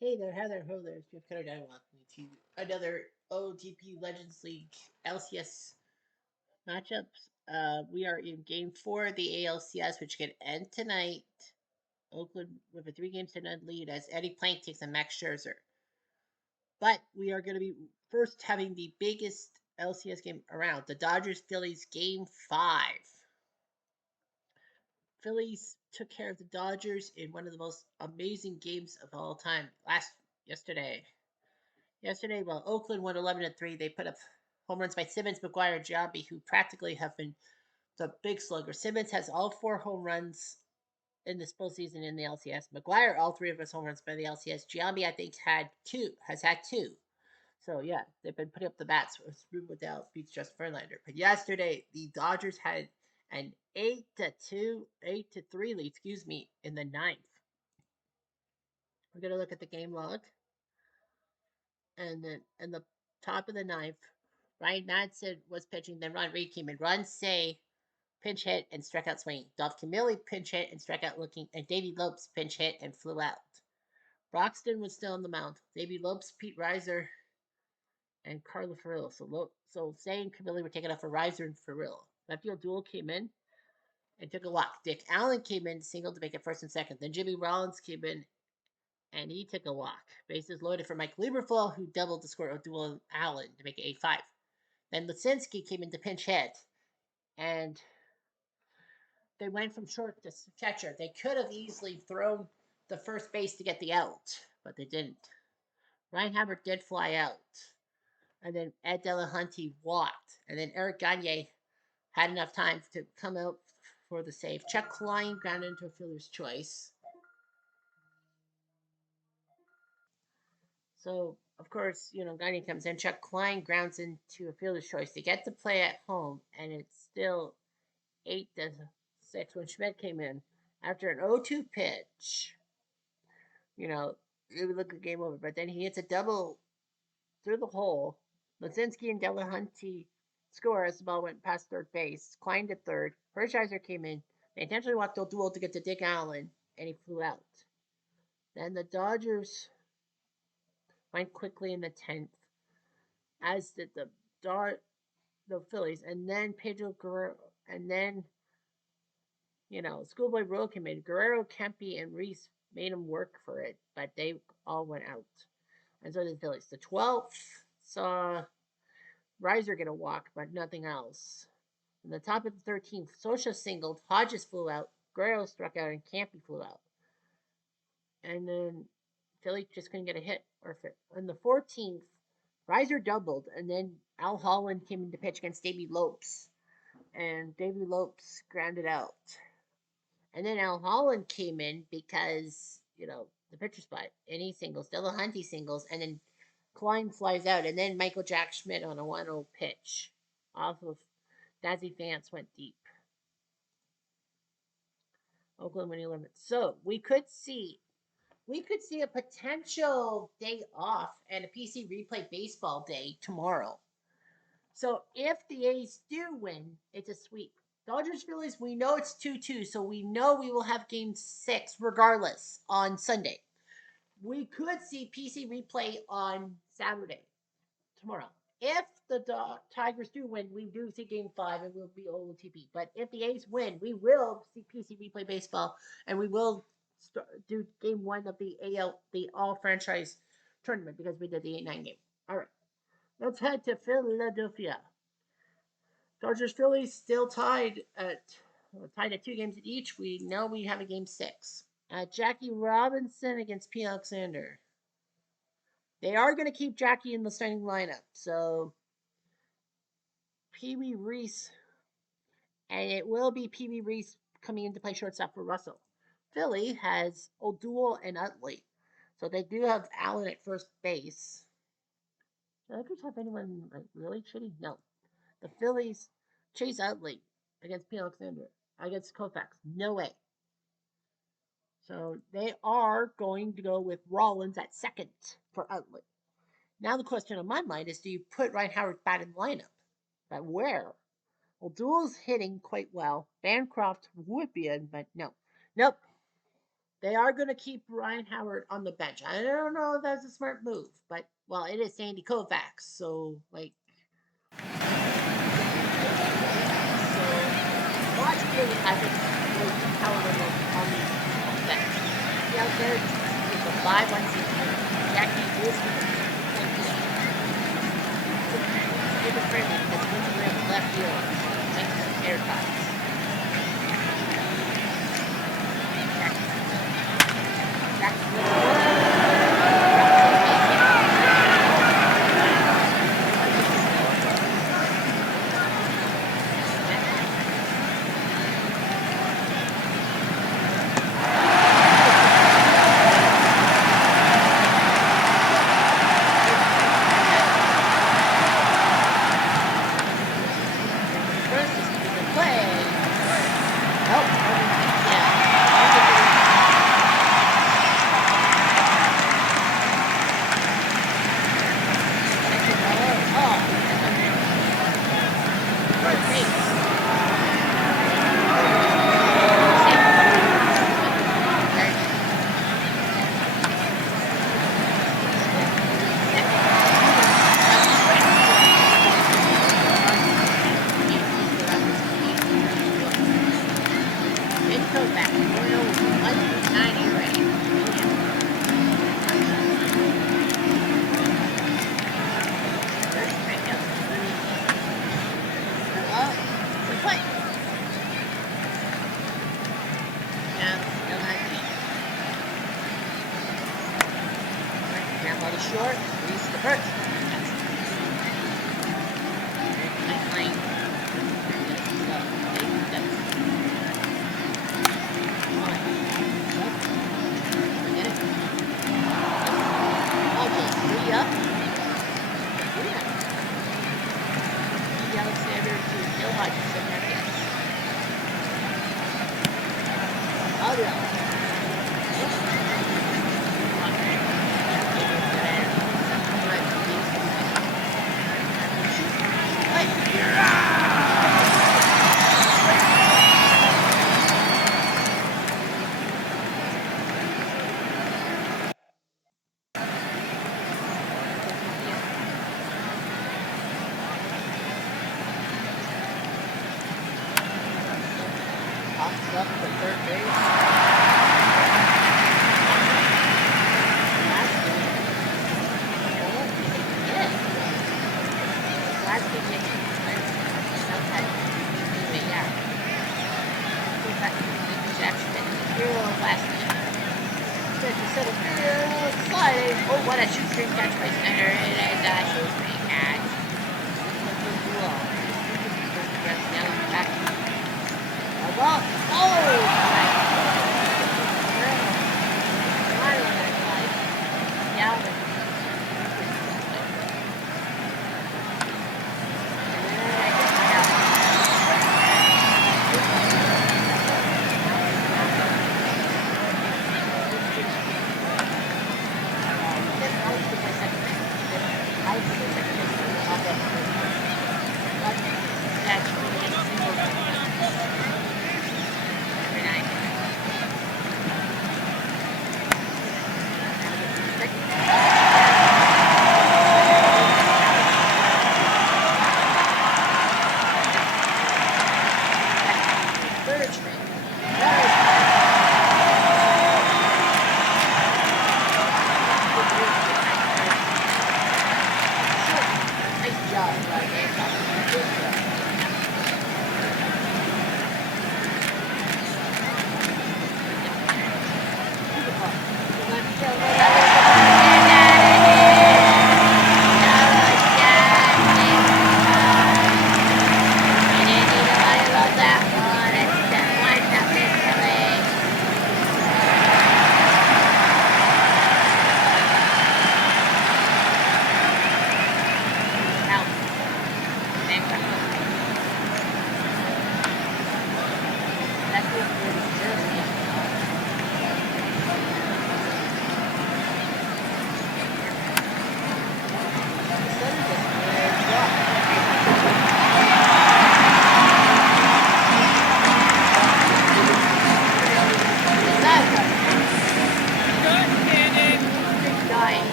Hey there, Heather, ho there, it's Jeff Cutter. I welcome you to another OOTP Legends League LCS matchups. We are in Game 4 of the ALCS, which can end tonight. Oakland with a 3 games to none lead as Eddie Plank takes on Max Scherzer. But we are going to be first having the biggest LCS game around, the Dodgers Phillies Game 5. Phillies took care of the Dodgers in one of the most amazing games of all time yesterday. Well, Oakland won 11-3. They put up home runs by Simmons, McGuire, and Giambi, who practically have been the big slugger. Simmons has all 4 home runs in this postseason in the LCS. McGuire, all 3 of his home runs by the LCS. Giambi, I think, has had two. So yeah, they've been putting up the bats. Room without beats just Verlander. But yesterday, the Dodgers had an 8-3 lead, in the ninth. We're gonna look at the game log, and then in the top of the ninth, Ryan Madsen was pitching. Then Ron Reed came in. Ron Say pinch hit and struck out swinging. Dolph Camilli pinch hit and struck out looking. And Davey Lopes pinch hit and flew out. Broxton was still on the mound. Davey Lopes, Pete Reiser, and Carla Ferrillo. So Say and Camilli were taken off for Reiser and Ferrillo. Left field duel came in and took a walk. Dick Allen came in, singled to make it first and second. Then Jimmy Rollins came in and he took a walk. Bases loaded for Mike Lieberfall, who doubled the score of Dual Allen to make it 8-5. Then Lisinski came in to pinch hit, and they went from short to catcher. They could have easily thrown the first base to get the out, but they didn't. Reinheimer did fly out, and then Ed Delahunty walked, and then Eric Gagne had enough time to come out for the save. Chuck Klein grounded into a fielder's choice. So, of course, Gagne comes in. Chuck Klein grounds into a fielder's choice. They get to play at home, and it's still 8-6 when Schmidt came in after an 0-2 pitch. It would look like game over, but then he hits a double through the hole. Lazinski and Delahunty score as the ball went past third base. Klein to third. Hershiser came in. They intentionally walked O'Doul to get to Dick Allen, and he flew out. Then the Dodgers went quickly in the 10th, as did the Phillies, and then Pedro Guerrero, and then Schoolboy Roll came in. Guerrero, Kempe, and Reese made him work for it, but they all went out. And so did the Phillies. The 12th saw Reiser get a walk, but nothing else. In the top of the 13th, Socha singled, Hodges flew out, Guerrero struck out, and Campy flew out. And then Philly just couldn't get a hit. In the 14th, Reiser doubled, and then Al Holland came in to pitch against Davey Lopes, and Davey Lopes grounded out. And then Al Holland came in because, the pitcher spot, and he singles. Delahunty singles, and then Klein flies out, and then Michael Jack Schmidt on a 1-0 pitch off of Dazzy Vance went deep. Oakland winning 11. So we could see a potential day off and a PC replay baseball day tomorrow. So if the A's do win, it's a sweep. Dodgers Phillies, we know it's 2-2, so we know we will have game 6 regardless on Sunday. We could see PC replay on Saturday, tomorrow. If the Tigers do win, we do see game 5 and we'll be OOTP. But if the A's win, we will see PC replay baseball and we will do game 1 of the all franchise tournament because we did the 8-9 game. All right, let's head to Philadelphia. Dodgers Phillies still tied at 2 games each. We know we have a game 6. Jackie Robinson against P. Alexander. They are going to keep Jackie in the starting lineup. So Pee Wee Reese, and it will be Pee Wee Reese coming in to play shortstop for Russell. Philly has O'Doul and Utley. So they do have Allen at first base. Do the Lakers have anyone really shitty? No. The Phillies chase Utley against P. Alexander, against Koufax. No way. So they are going to go with Rollins at second for Utley. Now the question on my mind is, do you put Ryan Howard back in the lineup? But where? O'Doul's hitting quite well. Bancroft would be in, but no. Nope. They are going to keep Ryan Howard on the bench. I don't know if that's a smart move, but well, it is Sandy Koufax, so like, so logically, I think we'll keep Howard on the bench. He out there with a 5-1-6 Jackie Wilson. Give a friendly because we have left field. Make some haircuts. Short, release the first. Alexander to Bill Hodgson. Up to third base. Sliding. Oh, what a shoestring catch by center. It is a shoestring catch. Ball. Oh!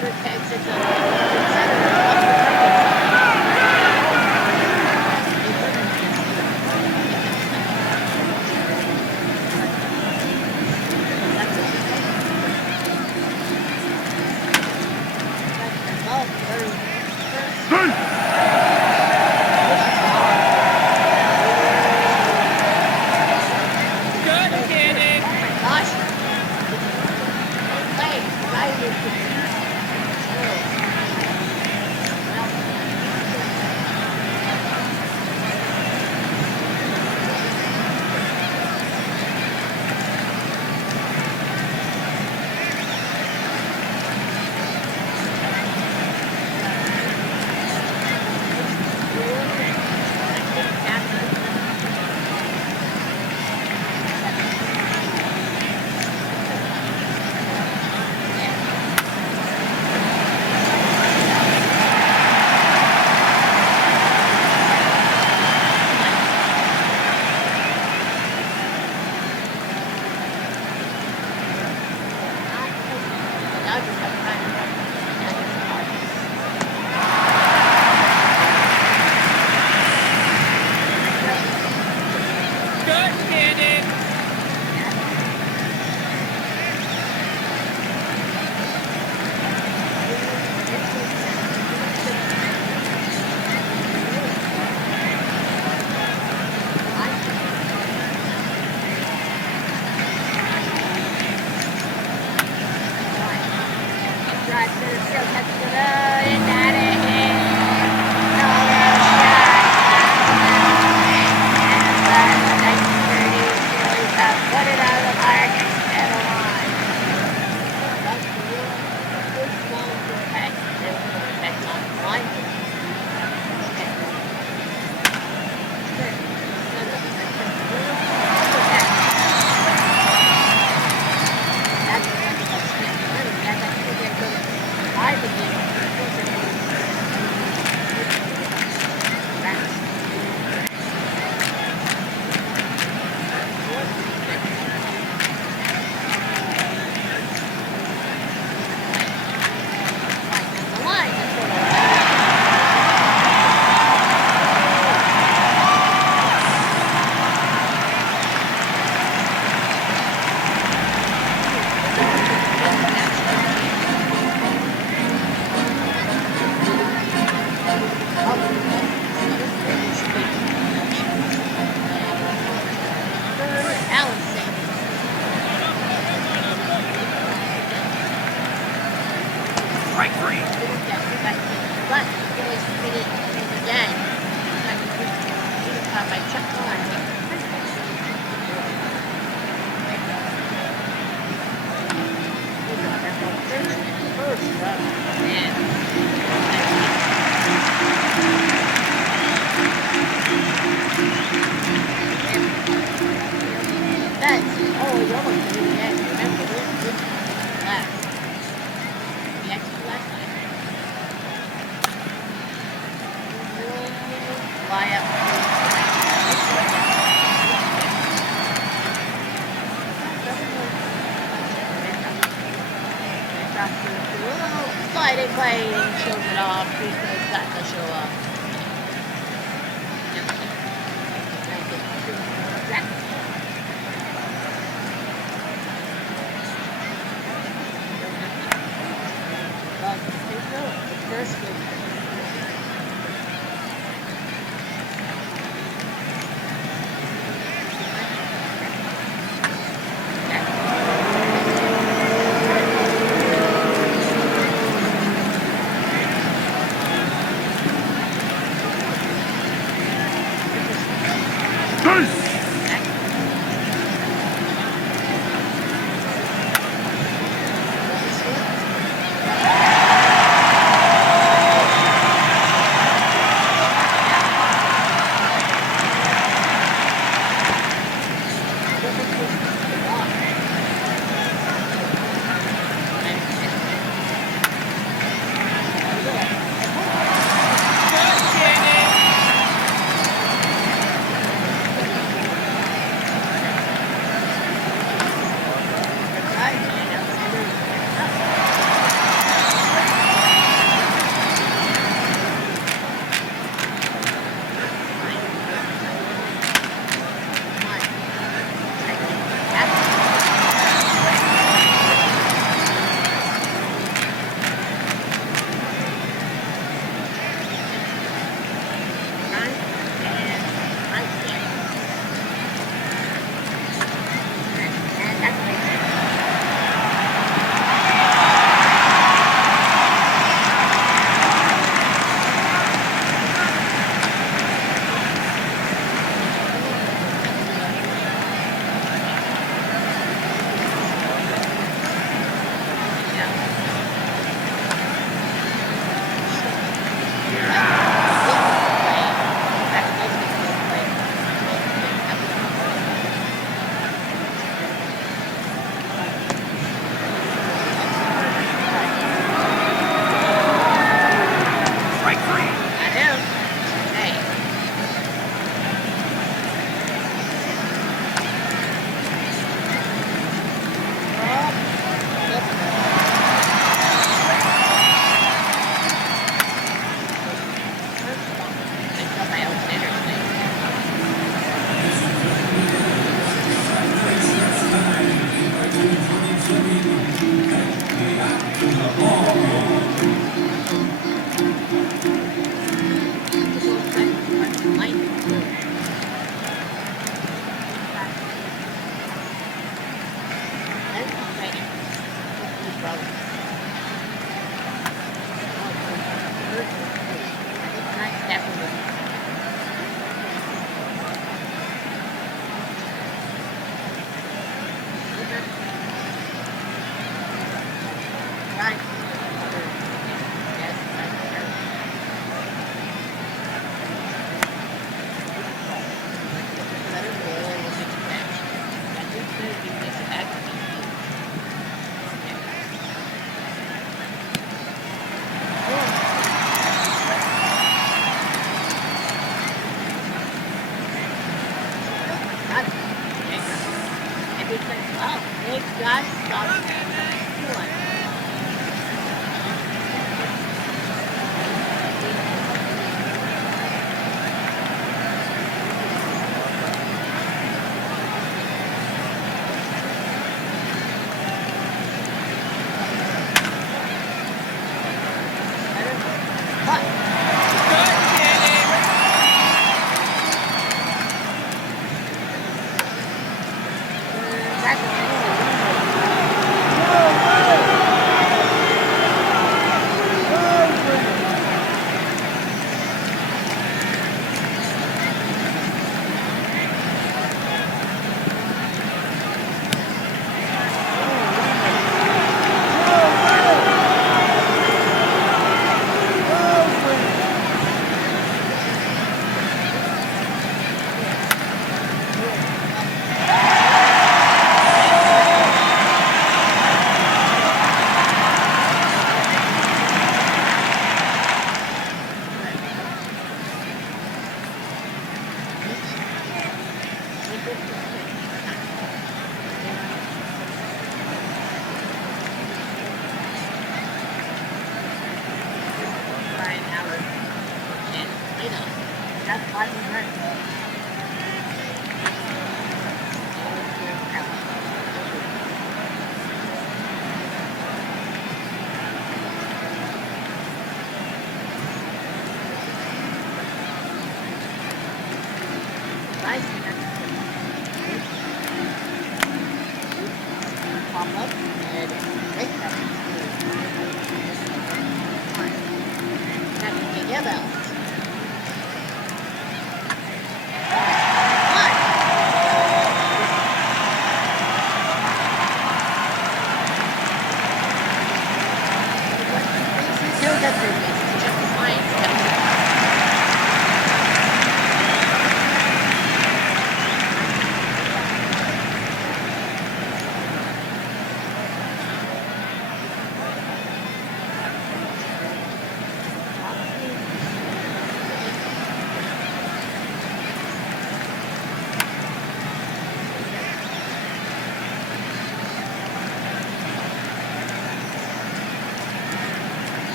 Twitter tags it center. Sliding blade shows it off because that's a show off. First one.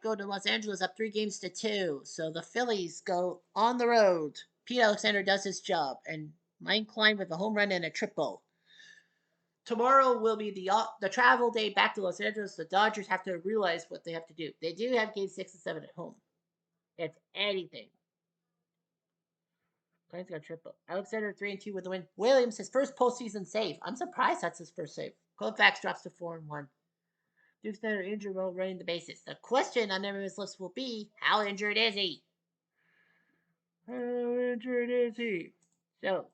Go to Los Angeles up 3-2. So the Phillies go on the road. Pete Alexander does his job, and Mike Klein with a home run and a triple. Tomorrow will be the travel day back to Los Angeles. The Dodgers have to realize what they have to do. They do have Game 6 and 7 at home. If anything, Plains got triple. Alexander 3-2 with the win. Williams, his first postseason save. I'm surprised that's his first save. Colfax drops to 4-1. Duke's Snyder injured while running the bases. The question on everyone's list will be, how injured is he? How injured is he? So,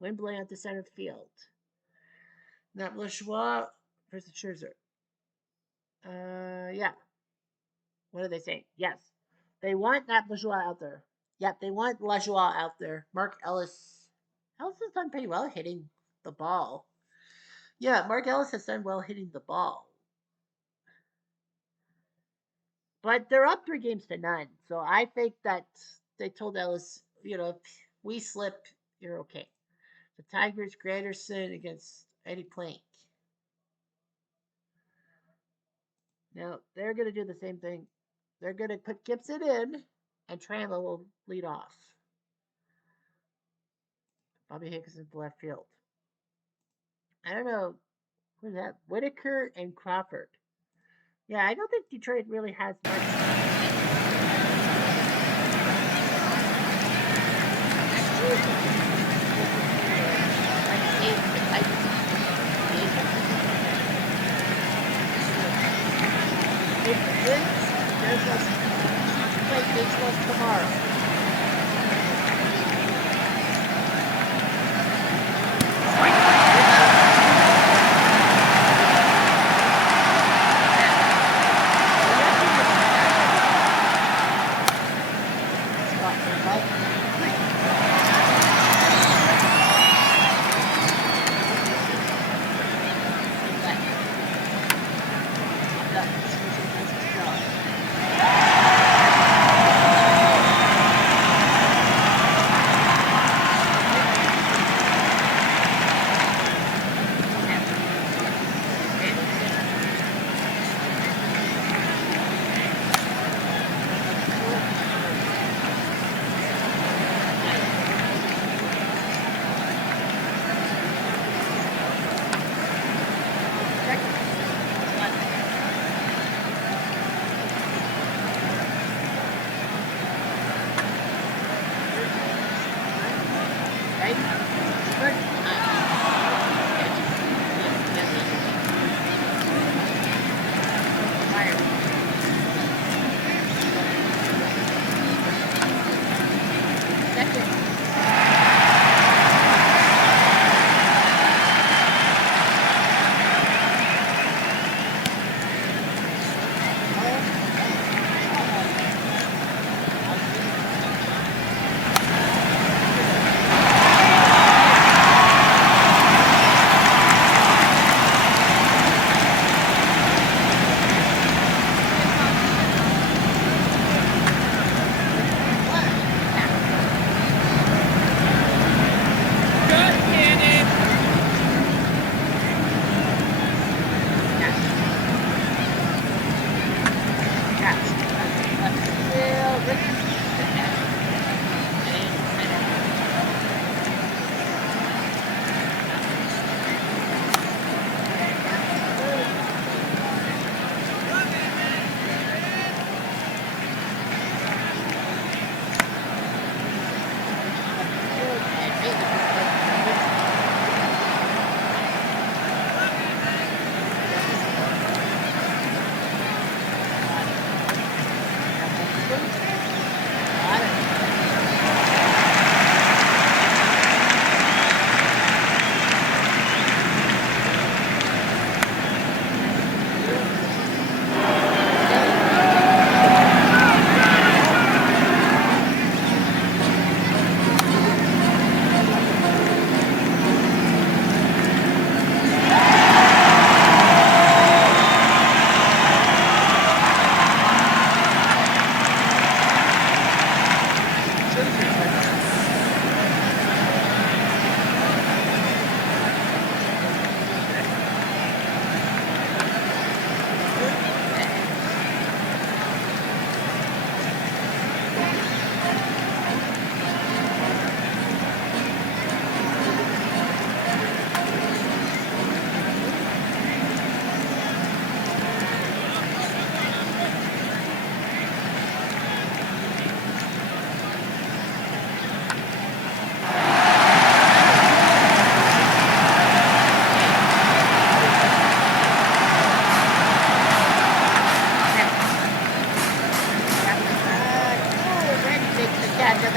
wind blowing out the center field. Not Lajoie versus Scherzer. Yeah. What are they saying? Yes. They want Nat Lajoie out there. Yep, they want Lajoie out there. Mark Ellis. Ellis has done pretty well hitting the ball. Yeah, Mark Ellis has done well hitting the ball. But they're up 3-0. So I think that they told Ellis, if we slip, you're okay. The Tigers, Granderson against Eddie Plank. Now, they're going to do the same thing. They're going to put Gibson in, and Tranlow will lead off. Bobby Hicks in left field. I don't know. Who's that? Whitaker and Crawford. Yeah, I don't think Detroit really has much. There's a play baseball tomorrow.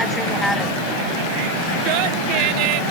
not sure who had it. Just kidding.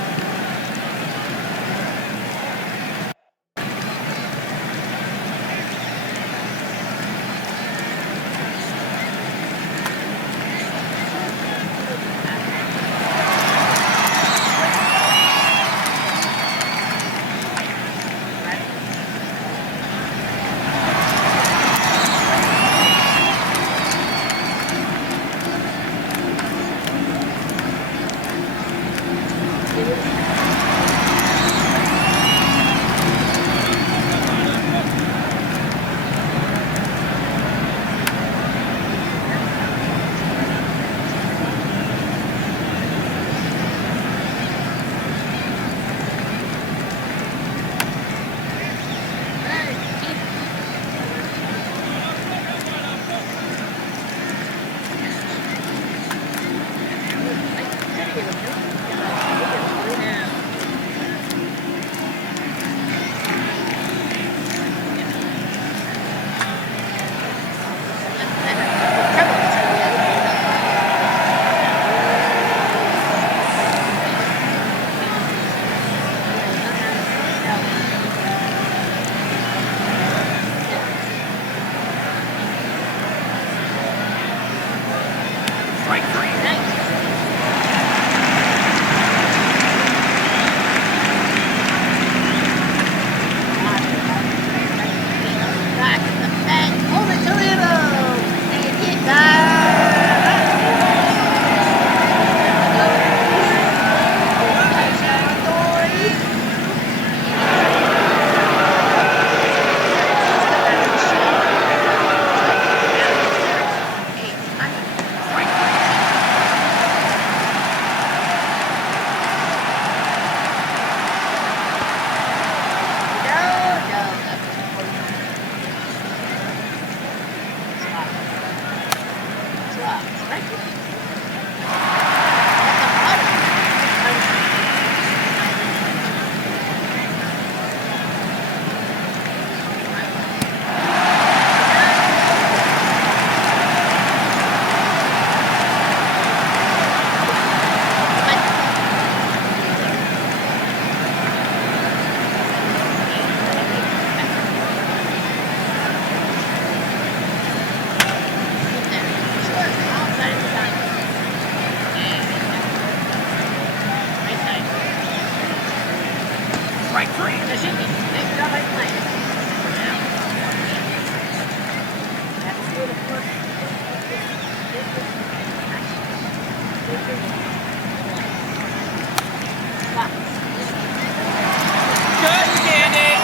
Strike three. Back in the bed. Hold it, Toledo. And get that. Strike three. Strike three. Just kidding.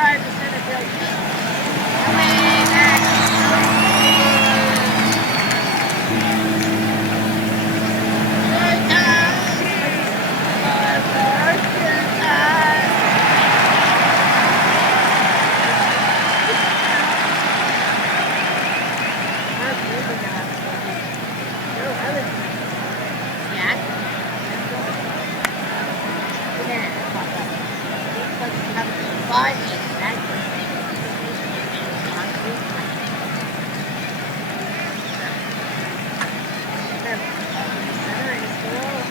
drive to center field. Away back. Good time. Good time. Mark moving now. No, Evans. Yeah. Yeah. Looks like we have a 5-8. That's center is below.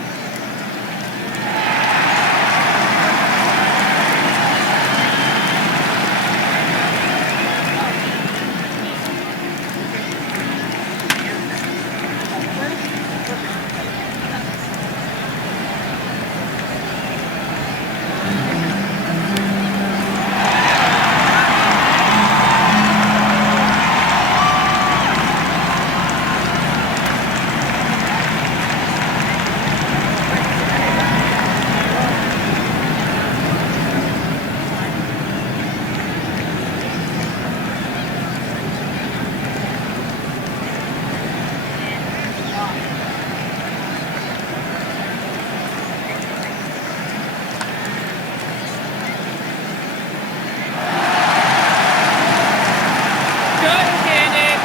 Good cannon.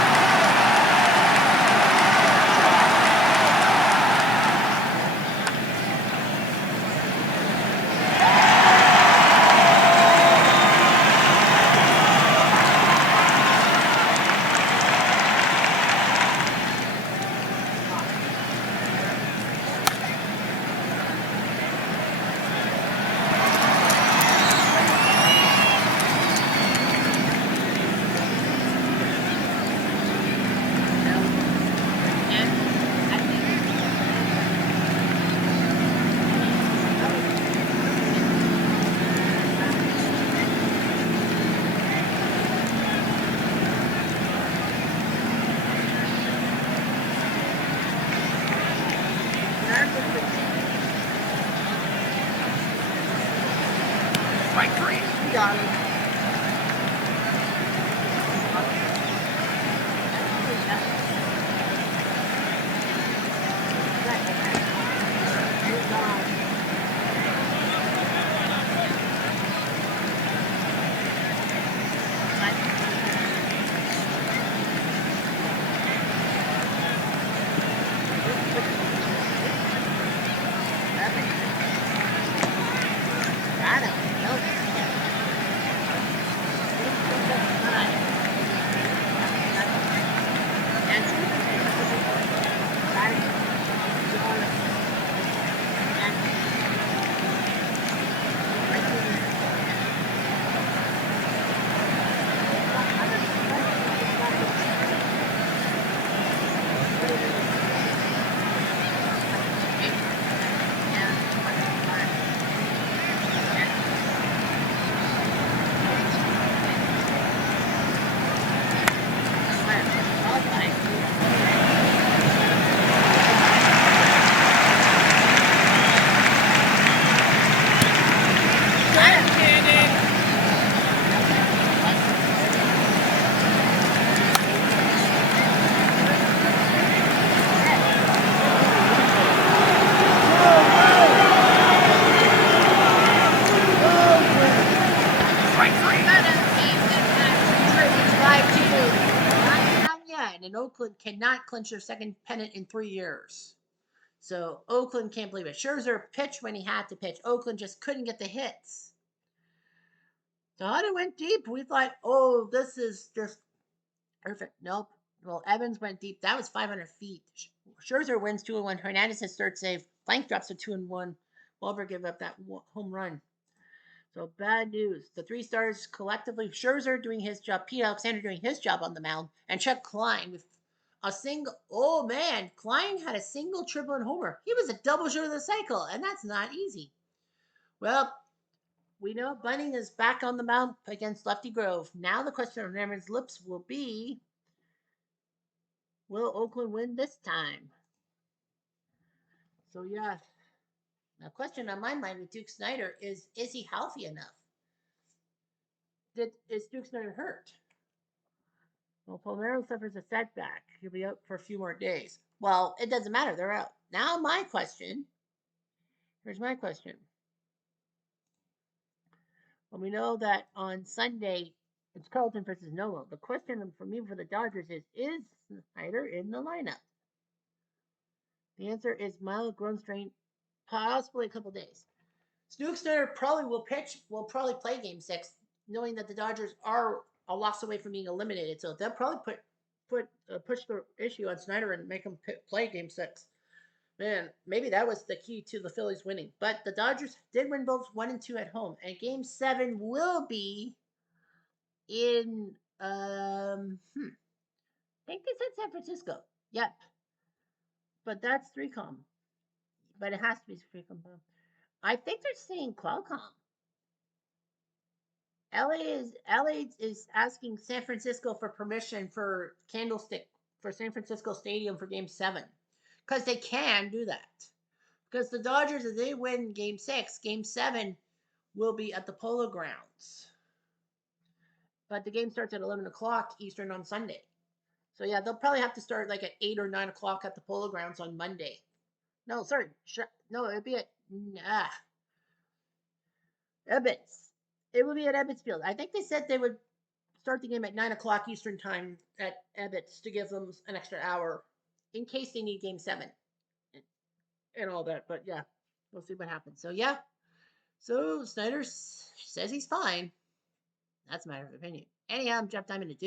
Strike three. Got him. Good cannon. Strike three. And Oakland cannot clinch their second pennant in 3 years. So Oakland can't believe it. Scherzer pitched when he had to pitch. Oakland just couldn't get the hits. So Hunter went deep. We thought, oh, this is just perfect. Nope. Well, Evans went deep. That was 500 feet. Scherzer wins 2-1. Hernandez his third save. Blank drops to 2-1. Wolver gave up that home run. So bad news. The three stars collectively, Scherzer doing his job, Pete Alexander doing his job on the mound, and Chuck Klein with a single. Oh man, Klein had a single, triple, and homer. He was a double short of the cycle, and that's not easy. Well, we know Bunning is back on the mound against Lefty Grove. Now the question on everyone's lips will be, will Oakland win this time? So yeah, the question on my mind with Duke Snyder is he healthy enough? is Duke Snyder hurt? Well, Palmero suffers a setback. He'll be out for a few more days. Well, it doesn't matter. They're out. Now, my question. Here's my question. Well, we know that on Sunday it's Carlton versus Noah. The question for me for the Dodgers is Snyder in the lineup? The answer is mild groin strain, possibly a couple days. Duke Snyder probably will probably play Game 6, knowing that the Dodgers are a loss away from being eliminated. So they'll probably push the issue on Snyder and make him play Game 6. Man, maybe that was the key to the Phillies winning. But the Dodgers did win both 1 and 2 at home, and Game 7 will be in I think they said San Francisco. Yep. But that's 3Com. But it has to be 3Com. I think they're saying Qualcomm. LA is asking San Francisco for permission for Candlestick for San Francisco Stadium for Game 7. Because they can do that. Because the Dodgers, if they win Game 6, Game 7 will be at the Polo Grounds. But the game starts at 11 o'clock Eastern on Sunday. So yeah, they'll probably have to start like at 8 or 9 o'clock at the Polo Grounds on Monday. No, sorry. No, it'd be at Ebbets. It would be at Ebbets Field. I think they said they would start the game at 9 o'clock Eastern time at Ebbets to give them an extra hour in case they need Game 7 and all that. But yeah, we'll see what happens. So yeah, so Snyder says he's fine. That's a matter of opinion. Anyhow, I'm Jeff Diamond to do.